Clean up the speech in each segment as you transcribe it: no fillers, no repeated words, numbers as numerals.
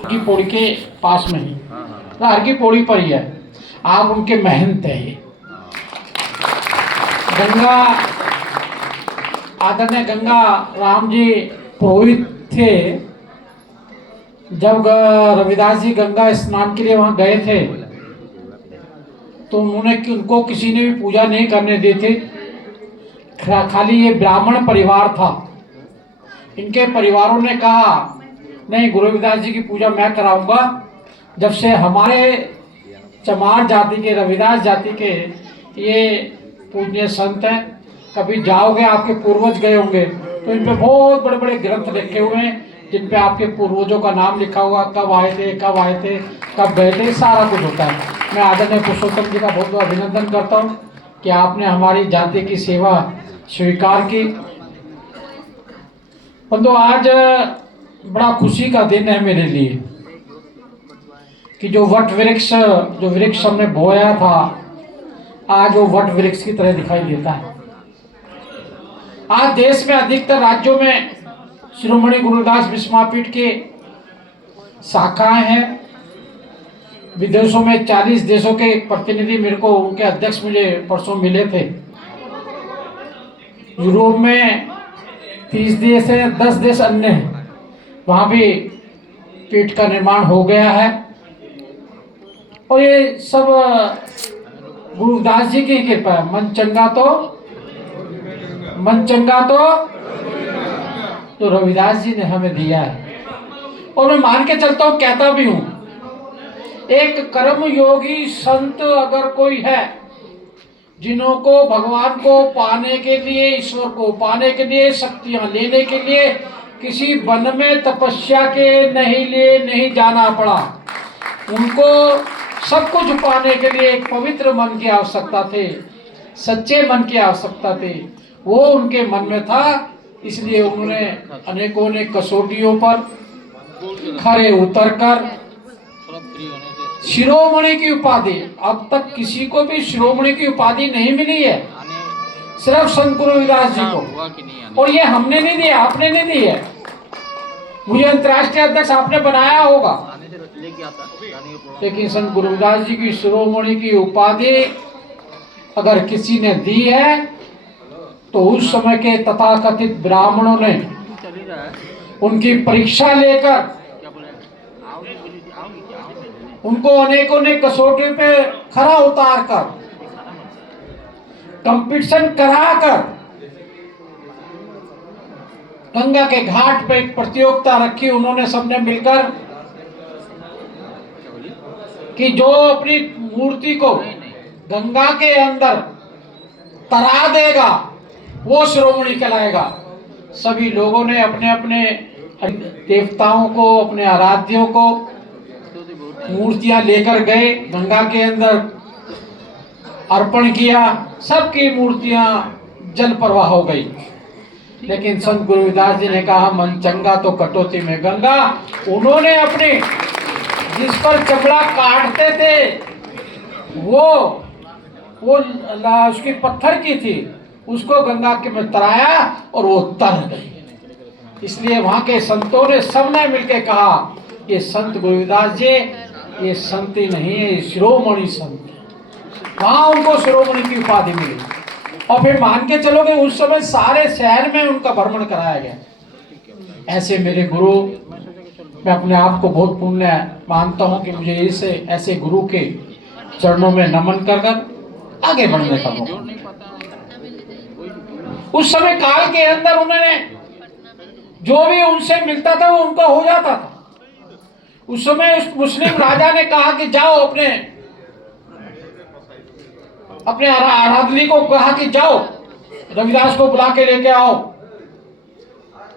की पौड़ी के पास में ही, हर की पौड़ी पर ही है। आप उनके महंत है। गंगा आदरणीय गंगा राम जी पुरोहित थे। जब रविदास जी गंगा स्नान के लिए वहां गए थे तो उनको किसी ने भी पूजा नहीं करने दी थी। खाली ये ब्राह्मण परिवार था। इनके परिवारों ने कहा नहीं, गुरु रविदास जी की पूजा मैं कराऊंगा। जब से हमारे चमार जाति के, रविदास जाति के ये पूजनीय संत हैं, कभी जाओगे आपके पूर्वज गए होंगे तो इन पे बहुत बड़े बड़े ग्रंथ लिखे हुए हैं जिन पे आपके पूर्वजों का नाम लिखा हुआ, कब आए थे, कब गए थे, सारा कुछ होता है। मैं आदरणीय पुरुषोत्तम जी का बहुत बहुत अभिनंदन करता हूँ कि आपने हमारी जाति की सेवा स्वीकार की। परंतु आज बड़ा खुशी का दिन है मेरे लिए कि जो वृक्ष हमने बोया था, आज वो वट वृक्ष की तरह दिखाई देता है। आज देश में अधिकतर राज्यों में शिरोमणि गुरुदास विश्वविद्यापीठ के शाखाएं हैं। विदेशों में 40 देशों के प्रतिनिधि मेरे को, उनके अध्यक्ष मुझे परसों मिले थे। यूरोप में 30 देश है, 10 देश अन्य हैं, वहां भी पीठ का निर्माण हो गया है। और ये सब गुरुदास जी की कृपा है। मन चंगा तो रविदास जी ने हमें दिया है। और मैं मान के चलता हूं, कहता भी हूं, एक कर्म योगी संत अगर कोई है जिन्हों को भगवान को पाने के लिए, ईश्वर को पाने के लिए, शक्तियां लेने के लिए किसी वन में तपस्या के लिए नहीं जाना पड़ा, उनको सब कुछ पाने के लिए एक पवित्र मन की आवश्यकता थी, सच्चे मन की आवश्यकता थी। वो उनके मन में था, इसलिए उन्होंने अनेकों ने कसौटियों पर खरे उतरकर शिरोमणि की उपाधि, अब तक किसी को भी शिरोमणि की उपाधि नहीं मिली है, सिर्फ संत गुरु रविदास जी को। और ये हमने नहीं दिया, आपने नहीं दी है। मुझे अंतर्राष्ट्रीय अध्यक्ष आपने बनाया होगा, लेकिन संत गुरु रविदास जी की शिरोमणि की उपाधि अगर किसी ने दी है तो उस समय के तथाकथित ब्राह्मणों ने उनकी परीक्षा लेकर, उनको अनेकों ने कसौटी पे खरा उतार कर, कंपटीशन कराकर गंगा के घाट पे एक प्रतियोगिता रखी उन्होंने सबने मिलकर कि जो अपनी मूर्ति को गंगा के अंदर तरा देगा वो शिरोमणि कहलाएगा। सभी लोगों ने अपने अपने देवताओं को, अपने आराध्यों को मूर्तियां लेकर गए, गंगा के अंदर अर्पण किया, सबकी मूर्तियां जल प्रवाह हो गई। लेकिन संत गुरु रविदास जी ने कहा मन चंगा तो कटौती में गंगा। उन्होंने अपने जिस पर चमड़ा काटते थे वो उसकी पत्थर की थी, उसको गंगा के में तराया और वो तर गई। इसलिए वहां के संतों ने सबने मिलकर कहा ये संत गुरु रविदास जी ये संत ही नहीं है, ये शिरोमणि संत है। वहां उनको शिरोमणि की उपाधि मिली। और फिर मान के चलोगे उस समय सारे शहर में उनका भ्रमण कराया गया। ऐसे मेरे गुरु, मैं अपने आप को बहुत पुण्य मानता हूं कि मुझे ऐसे गुरु के चरणों में नमन कर आगे बढ़ने का मौका। उस समय काल के अंदर उन्होंने जो भी उनसे मिलता था वो उनका हो जाता था। उस समय उस मुस्लिम राजा ने कहा कि जाओ अपने आराधनी को कहा कि जाओ रविदास को बुला के लेके आओ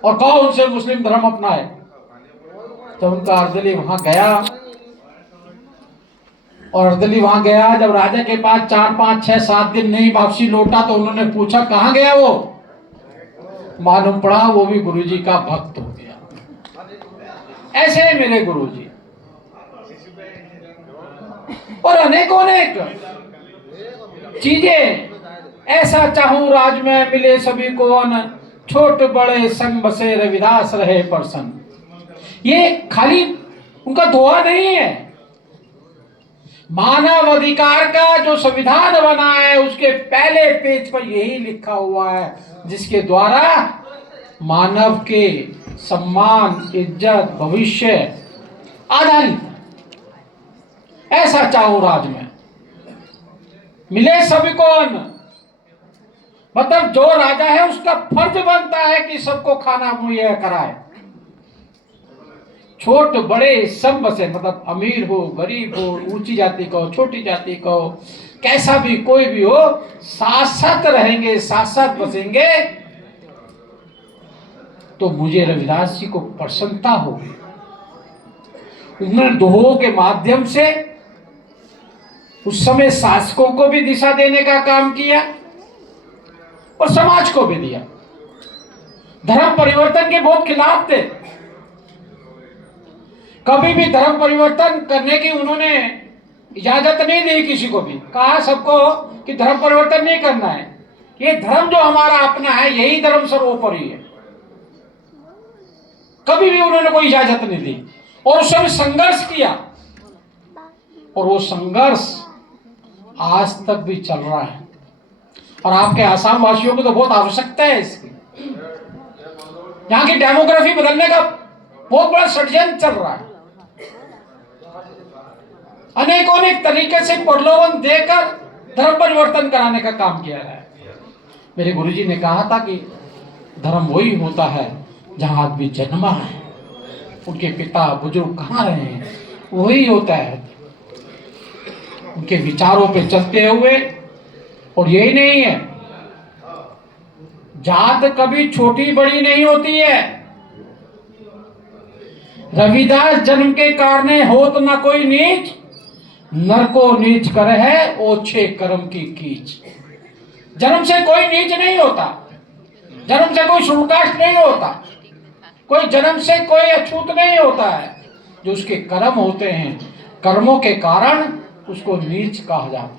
और कहो उनसे मुस्लिम धर्म अपनाए। तो उनका अर्दली वहां गया और अर्दली वहां गया। जब राजा के पास 4, 5, 6, 7 दिन नहीं वापसी लौटा तो उन्होंने पूछा कहां गया वो। मालूम पड़ा वो भी गुरुजी का भक्त हो गया। ऐसे मेरे गुरुजी और अनेकों चीजें। ऐसा चाहूं राज में मिले सभी को अन, छोट बड़े संग बसे रविदास रहे प्रसन्न। ये खाली उनका दोहा नहीं है। मानव अधिकार का जो संविधान बना है उसके पहले पेज पर यही लिखा हुआ है, जिसके द्वारा मानव के सम्मान, इज्जत, भविष्य आधारित। ऐसा चाहूं राज में मिले सभी को अन्न, मतलब जो राजा है उसका फर्ज बनता है कि सबको खाना मुहैया कराए। छोट बड़े सब बसे, मतलब अमीर हो, गरीब हो, ऊंची जाति का हो, छोटी जाति का हो, कैसा भी कोई भी हो, साथ साथ रहेंगे, साथ साथ बसेंगे, तो मुझे रविदास जी को प्रसन्नता होगी। उन्होंने दोहों के माध्यम से उस समय शासकों को भी दिशा देने का काम किया और समाज को भी दिया। धर्म परिवर्तन के बहुत खिलाफ थे। कभी भी धर्म परिवर्तन करने की उन्होंने इजाजत नहीं दी किसी को भी। कहा सबको कि धर्म परिवर्तन नहीं करना है, ये धर्म जो हमारा अपना है यही धर्म सर्वोपरि है। कभी भी उन्होंने कोई इजाजत नहीं दी और उस समय संघर्ष किया, और वो संघर्ष आज तक भी चल रहा है। और आपके आसाम वासियों को तो बहुत आवश्यकता है इसकी। यहाँ की डेमोग्राफी बदलने का बहुत बड़ा षड्यंत्र चल रहा है। अनेक तरीके से प्रलोभन देकर धर्म परिवर्तन कराने का काम किया है। मेरे गुरुजी ने कहा था कि धर्म वही होता है जहां आदमी जन्मा है, उनके पिता बुजुर्ग कहाँ रहे हैं, वही होता है। उनके विचारों पे चलते हुए, और यही नहीं है, जात कभी छोटी बड़ी नहीं होती है। रविदास जन्म के कारणे होत न कोई नीच, नर को नीच कर है ओछे कर्म की कीच। जन्म से कोई नीच नहीं होता, जन्म से कोई शुभकास्ट नहीं होता, कोई जन्म से कोई अछूत नहीं होता है। जो उसके कर्म होते हैं, कर्मों के कारण उसको नीच कहा जाता है।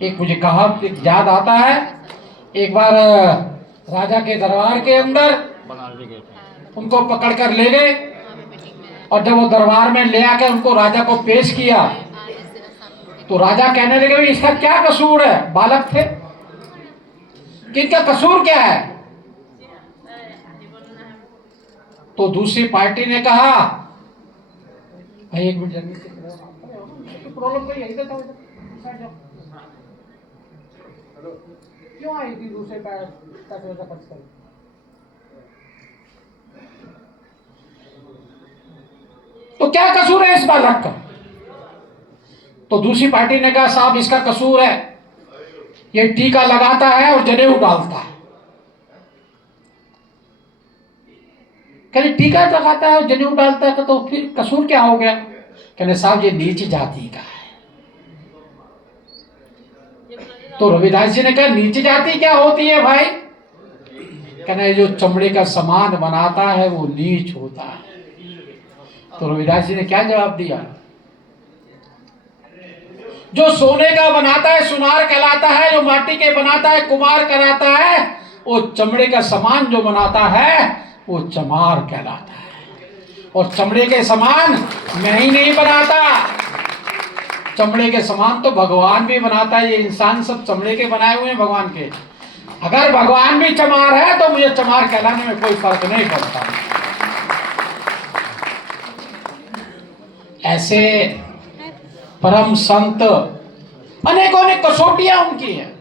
एक मुझे कहा याद आता है, एक बार राजा के दरबार के अंदर उनको पकड़ कर ले गए, और जब वो दरबार में ले आकर उनको राजा को पेश किया, तो राजा कहने लगे इसका क्या कसूर है। बालक थे कि इनका कसूर क्या है। तो दूसरी पार्टी ने कहा, भाई एक मिनट, प्रॉब्लम कोई है क्यों आई थी दूसरे पैसे खर्च कर। तो क्या कसूर है इस बालक का। तो दूसरी पार्टी ने कहा साहब इसका कसूर है, ये टीका लगाता है और जनेऊ डालता है। कहने टीका लगाता है और जनेऊ डालता है तो फिर कसूर क्या हो गया। कहने साहब ये नीच जाति का है। तो रविदास जी ने कहा नीच जाति क्या होती है भाई। कहने जो चमड़े का सामान बनाता है वो नीच होता है। तो रविदास जी ने क्या जवाब दिया, जो सोने का बनाता है सुनार कहलाता है, जो माटी के बनाता है कुमार कहलाता है, वो चमड़े का सामान जो बनाता है वो चमार कहलाता है। और चमड़े के सामान मैं ही नहीं बनाता, चमड़े के सामान तो भगवान भी बनाता है। ये इंसान सब चमड़े के बनाए हुए हैं भगवान के। अगर भगवान भी चमार है तो मुझे चमार कहलाने में कोई फर्क नहीं पड़ता। ऐसे परम संत अनेकों ने कसौटियां उनकी हैं,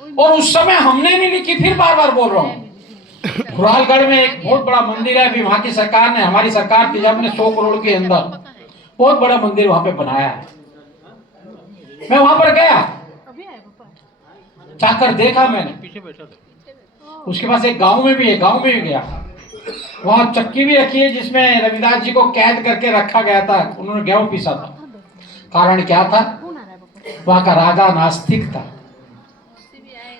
और उस समय हमने नहीं लिखी। फिर बार बार बोल रहा हूं, खुरालगढ़ में एक बहुत बड़ा मंदिर है, अभी वहां की सरकार ने, हमारी सरकार थी जब ने 100 करोड़ के अंदर बहुत बड़ा मंदिर वहां पे बनाया है। मैं वहां पर गया, जाकर देखा मैंने। उसके पास एक गांव में भी है, गांव में भी गया, वहां चक्की भी रखी है जिसमें रविदास जी को कैद करके रखा गया था। उन्होंने गेहूं पीसा था। कारण क्या था, वहां का राजा नास्तिक था,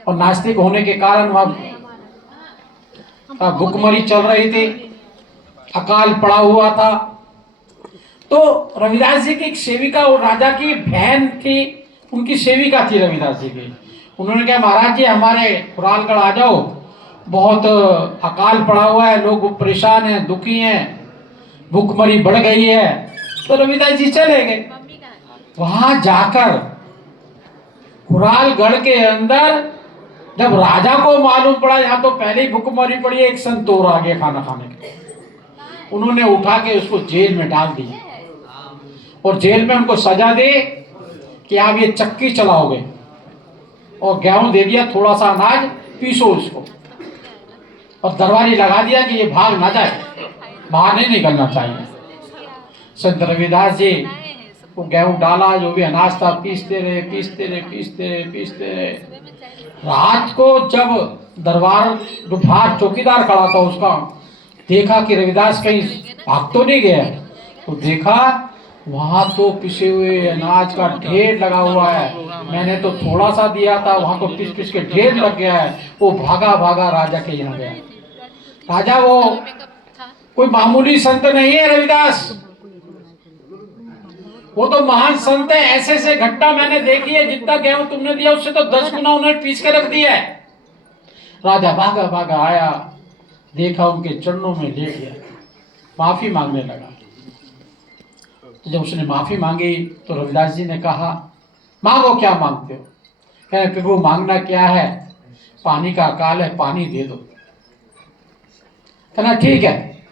और नास्तिक होने के कारण वहां भुखमरी चल रही थी, अकाल पड़ा हुआ था। तो रविदास जी की एक सेविका और राजा की बहन थी, उनकी सेविका थी रविदास जी की। उन्होंने कहा महाराज जी हमारे खुरालगढ़ आ जाओ, बहुत अकाल पड़ा हुआ है, लोग परेशान हैं, दुखी हैं, भूखमरी बढ़ गई है, तो रविदास जी चले गए। वहां जाकर खुरालगढ़ के अंदर जब राजा को मालूम पड़ा यहाँ तो पहले ही भुखमरी पड़ी, एक संत और आ गया खाना खाने के, उन्होंने उठा के उसको जेल में डाल दिया और जेल में उनको सजा दे कि आप ये चक्की चलाओगे और गेहूं दे दिया, थोड़ा सा अनाज पीसो उसको, और दरबारी लगा दिया कि ये भाग ना जाए, बाहर नहीं निकलना चाहिए। संत रविदास जी वो गेहूं डाला, जो भी अनाज था पीसते रहे पीसते रहे पीसते रहे पीसते रहे। रात को जब दरबार जो बाहर चौकीदार खड़ा था उसका देखा कि रविदास कहीं भाग तो नहीं गया, तो देखा वहां तो पिसे हुए अनाज का ढेर लगा हुआ है, मैंने तो थोड़ा सा दिया था, वहां तो पिस पिस के ढेर लग गया है। वो भागा भागा राजा के यहाँ गया। राजा वो कोई मामूली संत नहीं है रविदास, वो तो महान संत है। ऐसे ऐसे घटना मैंने देखी है, जितना गेहूं तुमने दिया उससे तो 10 गुना उन्होंने पीस के रख दिया है। राजा भागा भागा आया, देखा उनके चरणों में लेट गया, माफी मांगने लगा। तो जब उसने माफी मांगी तो रविदास जी ने कहा, मांगो, क्या मांगते हो? कहे प्रभु मांगना क्या है, पानी का अकाल है, पानी दे दो। कहना ठीक है,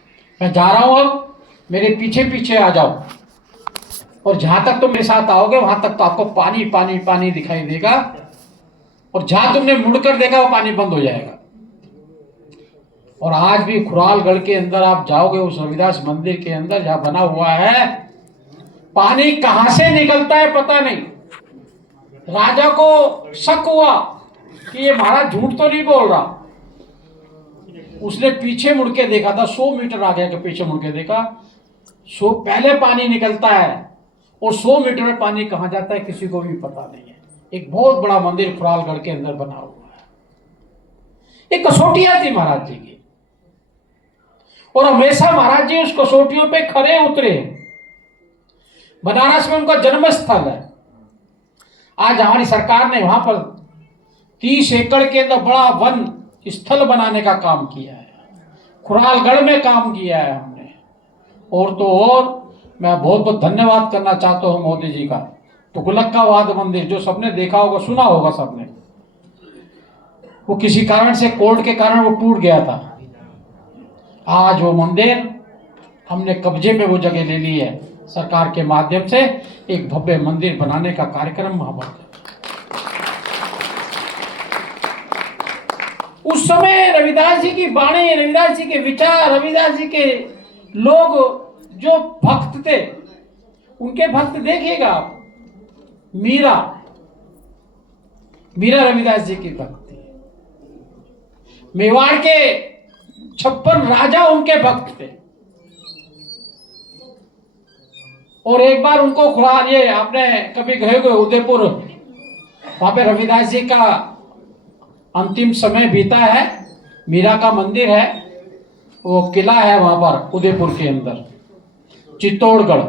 मैं जा रहा हूं, अब मेरे पीछे पीछे आ जाओ और जहां तक तुम मेरे साथ आओगे वहां तक तो आपको पानी पानी पानी दिखाई देगा, और जहां तुमने मुड़कर देखा वो पानी बंद हो जाएगा। और आज भी खुरालगढ़ के अंदर आप जाओगे, उस रविदास मंदिर के अंदर जहां बना हुआ है, पानी कहां से निकलता है पता नहीं। राजा को शक हुआ कि ये महाराज झूठ तो नहीं बोल रहा। उसने पीछे मुड़ के देखा था, 100 मीटर आगे के पीछे मुड़ के देखा, 100 पहले पानी निकलता है और 100 मीटर में पानी कहां जाता है किसी को भी पता नहीं है। एक बहुत बड़ा मंदिर खुरालगढ़ के अंदर बना हुआ है। एक कसौटियां थी महाराज जी की, और हमेशा महाराज जी उस कसौटियों पे खरे उतरे। बनारस में उनका जन्म स्थल है। आज हमारी सरकार ने वहां पर 30 एकड़ के अंदर बड़ा वन स्थल बनाने का काम किया है, खुरालगढ़ में काम किया है हमने। और तो और मैं बहुत बहुत धन्यवाद करना चाहता हूं मोदी जी का। तुगलक वाद मंदिर जो सबने देखा होगा, सुना होगा सबने, वो किसी कारण से कोर्ट के कारण वो टूट गया था। आज वो मंदिर हमने कब्जे में वो जगह ले ली है, सरकार के माध्यम से एक भव्य मंदिर बनाने का कार्यक्रम वहां पर। उस समय रविदास जी की वाणी, रविदास जी के विचार, रविदास जी के लोग जो भक्त थे, उनके भक्त देखिएगा आप, मीरा रविदास जी की भक्त थी। मेवाड़ के 56 राजा उनके भक्त थे। और एक बार उनको खुराल, ये आपने कभी गए हो उदयपुर, वहां पे रविदास जी का अंतिम समय बीता है, मीरा का मंदिर है, वो किला है वहां पर उदयपुर के अंदर, चित्तौड़गढ़।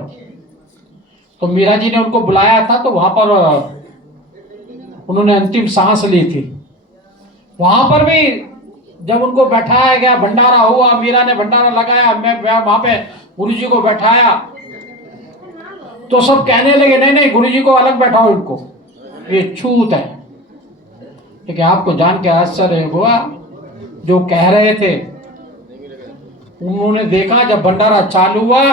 तो मीरा जी ने उनको बुलाया था, तो वहां पर उन्होंने अंतिम सांस ली थी। वहां पर भी जब उनको बैठाया गया, भंडारा हुआ, मीरा ने भंडारा लगाया, मैं वहां पे गुरु जी को बैठाया, तो सब कहने लगे नहीं नहीं गुरु जी को अलग बैठाओ, इनको ये छूत है। लेकिन आपको जान के आश्चर्य हुआ, जो कह रहे थे उन्होंने देखा जब भंडारा चालू हुआ,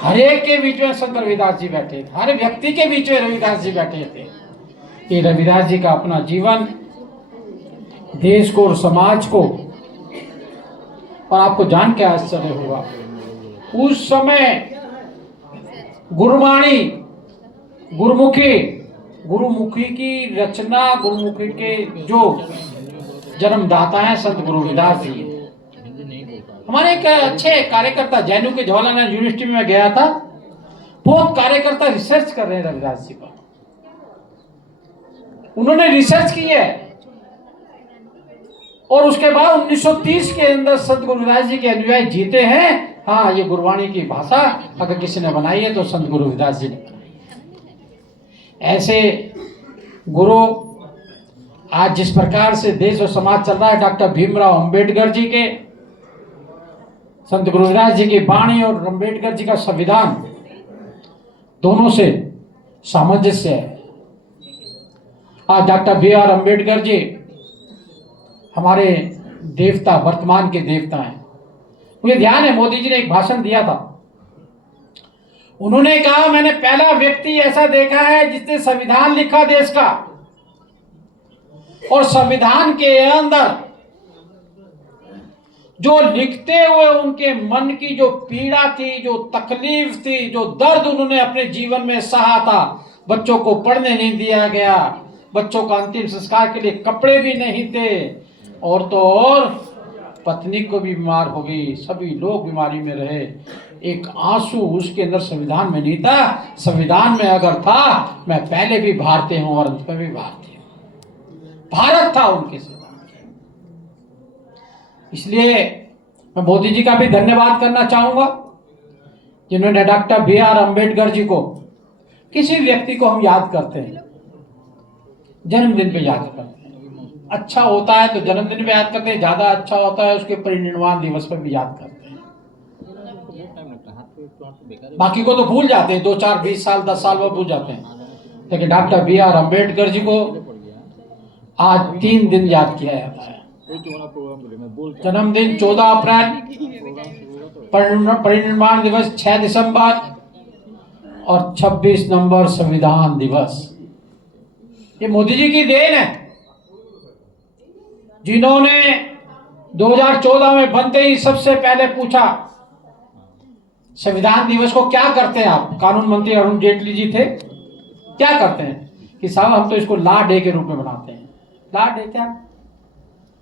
हर एक के बीच में संत रविदास जी बैठे थे, हर व्यक्ति के बीच में रविदास जी बैठे थे। ये रविदास जी का अपना जीवन देश को और समाज को, और आपको जान के आश्चर्य हुआ, उस समय गुरुवाणी, गुरुमुखी की रचना, गुरुमुखी के जो जन्मदाता हैं संत गुरु रविदास जी। हमारे एक अच्छे कार्यकर्ता, जैनू के जवाहरलाल यूनिवर्सिटी में गया था, बहुत कार्यकर्ता रिसर्च कर रहे हैं रविदास जी पर। उन्होंने रिसर्च की है और उसके बाद 1930 के अंदर संत गुरु रविदास जी के अनुयायी जीते हैं। हाँ, ये गुरबाणी की भाषा अगर किसी ने बनाई है तो संत गुरु रविदास जी ने बनाई है। ऐसे गुरु आज जिस प्रकार से देश और समाज चल रहा है, डॉक्टर भीमराव अंबेडकर जी के, संत गुरु रविदास जी की वाणी और अंबेडकर जी का संविधान, दोनों से सामंजस्य है। आज डॉक्टर बी.आर. अम्बेडकर जी हमारे देवता, वर्तमान के देवता हैं। मुझे ध्यान है मोदी जी ने एक भाषण दिया था, उन्होंने कहा मैंने पहला व्यक्ति ऐसा देखा है जिसने संविधान लिखा देश का, और संविधान के अंदर जो लिखते हुए उनके मन की जो पीड़ा थी, जो तकलीफ थी, जो दर्द उन्होंने अपने जीवन में सहा था, बच्चों को पढ़ने नहीं दिया गया, बच्चों का अंतिम संस्कार के लिए कपड़े भी नहीं थे, और तो और पत्नी को भी बीमार हो गई, सभी लोग बीमारी में रहे, एक आंसू उसके अंदर संविधान में नहीं था। संविधान में अगर था, मैं पहले भी भारतीय हूं और अंत में भी भारतीय हूं, भारत था उनके संविधान। इसलिए मैं मोदी जी का भी धन्यवाद करना चाहूंगा, जिन्होंने डॉक्टर बी.आर. अम्बेडकर जी को, किसी व्यक्ति को हम याद करते हैं जन्मदिन पे याद करते हैं, अच्छा होता है तो जन्मदिन पे याद करते हैं, ज्यादा अच्छा होता है उसके परिनिर्वाण दिवस पर भी याद करते हैं। बाकी को तो भूल जाते हैं, 2, 4, 20 साल 10 साल बाद भूल जाते हैं, लेकिन डॉक्टर बी.आर. अम्बेडकर जी को आज 3 दिन याद किया जाता है। जन्मदिन 14 अप्रैल, परिनिर्वाण दिवस 6 दिसंबर और 26 नवंबर संविधान दिवस। ये मोदी जी की देन है, जिन्होंने 2014 में बनते ही सबसे पहले पूछा संविधान दिवस को क्या करते हैं आप। कानून मंत्री अरुण जेटली जी थे, क्या करते हैं कि साहब हम तो इसको लॉ डे के रूप में बनाते हैं। लॉ डे क्या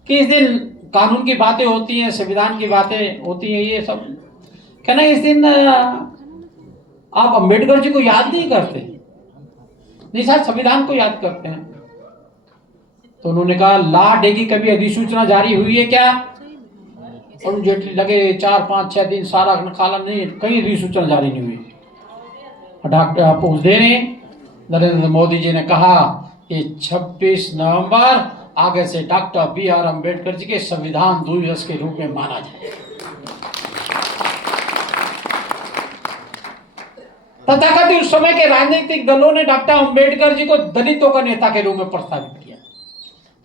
कि इस दिन कानून की बातें होती हैं, संविधान की बातें होती हैं, ये सब कहना, इस दिन आप अम्बेडकर जी को याद नहीं करते, नहीं साहब संविधान को याद करते हैं। तो उन्होंने कहा लॉ डे की कभी अधिसूचना जारी हुई है क्या? अरुण जेटली लगे 4, 5, 6 दिन सारा खाला, नहीं कहीं अधिसूचना जारी नहीं हुई। डॉक्टर उस दिन नरेंद्र मोदी जी ने कहा कि 26 नवंबर आगे से डॉक्टर बी.आर. अम्बेडकर जी के संविधान दिवस के रूप में माना जाए। तथाकथित उस समय के राजनीतिक दलों ने डॉक्टर अम्बेडकर जी को दलितों का नेता के रूप में प्रस्तावित किया,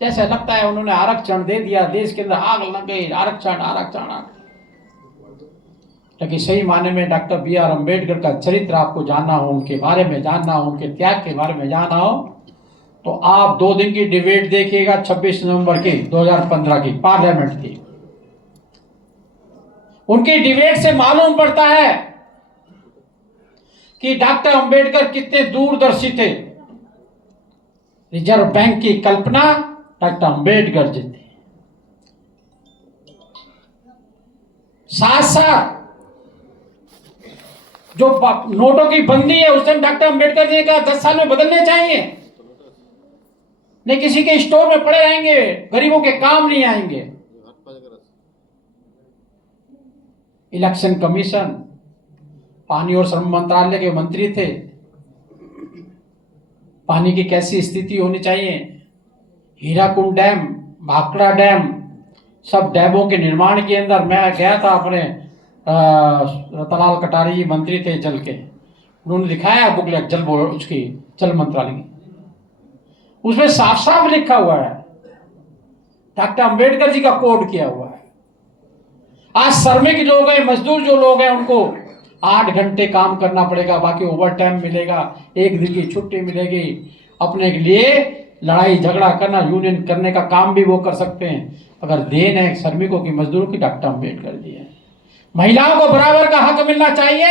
जैसे लगता है उन्होंने आरक्षण दे दिया, देश के अंदर आग लग गई, आरक्षण आरक्षण। लेकिन सही माने में डॉक्टर बी.आर. अम्बेडकर का चरित्र आपको जानना हो, उनके बारे में जानना हो, उनके त्याग के बारे में जानना हो, तो आप 2 दिन की डिबेट देखिएगा 26 नवंबर की 2015 की पार्लियामेंट की। उनकी डिबेट से मालूम पड़ता है कि डॉक्टर अम्बेडकर कितने दूरदर्शी थे। रिजर्व बैंक की कल्पना डॉक्टर अम्बेडकर जी थे। साथ साथ जो नोटों की बंदी है उस टाइम डॉक्टर अम्बेडकर जी ने कहा 10 साल में बदलने चाहिए, नहीं किसी के स्टोर में पड़े रहेंगे, गरीबों के काम नहीं आएंगे। इलेक्शन कमीशन, पानी और श्रम मंत्रालय के मंत्री थे, पानी की कैसी स्थिति होनी चाहिए, हीराकुंड डैम, भाखड़ा डैम, सब डैमों के निर्माण के अंदर मैं गया था, अपने रतनलाल कटारी जी मंत्री थे जल के, उन्होंने दिखाया बुकलेट जल बोर्ड उसकी, जल मंत्रालय की, उसमें साफ साफ लिखा हुआ है, डॉक्टर अम्बेडकर जी का कोड किया हुआ है। आज श्रमिक लोग हैं, मजदूर जो लोग हैं, उनको 8 घंटे काम करना पड़ेगा, बाकी ओवर टाइम मिलेगा, 1 दिन की छुट्टी मिलेगी, अपने के लिए लड़ाई झगड़ा करना, यूनियन करने का काम भी वो कर सकते हैं। अगर देन है श्रमिकों की, मजदूरों की, डॉक्टर अम्बेडकर जी है। महिलाओं को बराबर का हक मिलना चाहिए,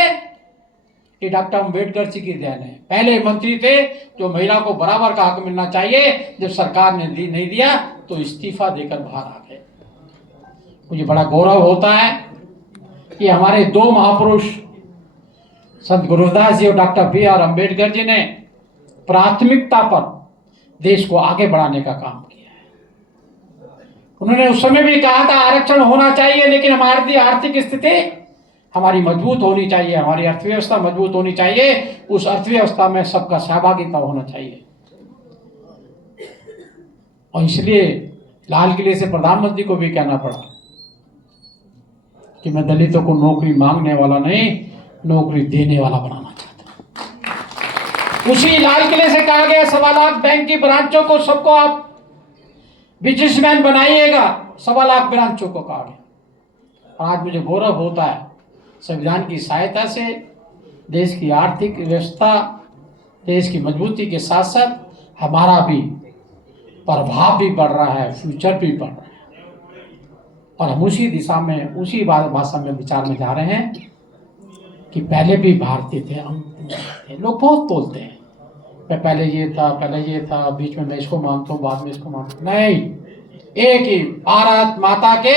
ये डॉक्टर अम्बेडकर जी की देन है। पहले मंत्री थे जो महिला को बराबर का हक मिलना चाहिए, जब सरकार ने नहीं दिया तो इस्तीफा देकर बाहर आ गए। मुझे बड़ा गौरव होता है कि हमारे 2 महापुरुष संत गुरुदास जी और डॉक्टर बी.आर. अम्बेडकर जी ने प्राथमिकता पर देश को आगे बढ़ाने का काम किया है। उन्होंने उस समय भी कहा था आरक्षण होना चाहिए, लेकिन हमारी आर्थिक स्थिति हमारी मजबूत होनी चाहिए, हमारी अर्थव्यवस्था मजबूत होनी चाहिए, उस अर्थव्यवस्था में सबका सहभागिता होना चाहिए। और इसलिए लाल किले से प्रधानमंत्री को भी कहना पड़ा कि मैं दलितों को नौकरी मांगने वाला नहीं, नौकरी देने वाला बनाना चाहता हूं। उसी लाल किले से कहा गया 1.25 लाख बैंक की ब्रांचों को सबको आप बिजनेसमैन बनाइएगा, 1.25 लाख ब्रांचों को कहा गया। और आज मुझे गौरव होता है संविधान की सहायता से देश की आर्थिक व्यवस्था, देश की मजबूती के साथ साथ हमारा भी प्रभाव भी बढ़ रहा है, फ्यूचर भी बढ़ रहा है। और हम उसी दिशा में, उसी भाषा में विचार में जा रहे हैं कि पहले भी भारतीय थे, हम लोग बहुत बोलते हैं पहले ये था, पहले ये था, बीच में मैं इसको मानता हूँ, बाद में इसको मानता हूँ। नहीं, एक ही भारत माता के